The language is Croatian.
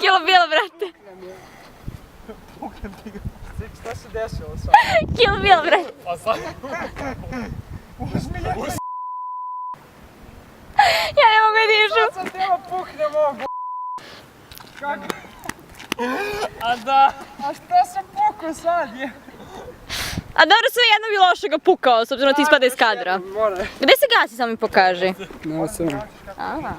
Kilo bilo, brate. Šta se desilo sad? Kilo bilo, brate. A sad? Ja ne mogu dišu. Sad tijelo pukne mogu. Kako? A da. A šta sam pukao sad je? A dobro, sve jedno bi loše ga pukao, s obzirom da ti ispada iz kadra. Gdje se gasi, samo mi pokaži. Nema sam. Aha.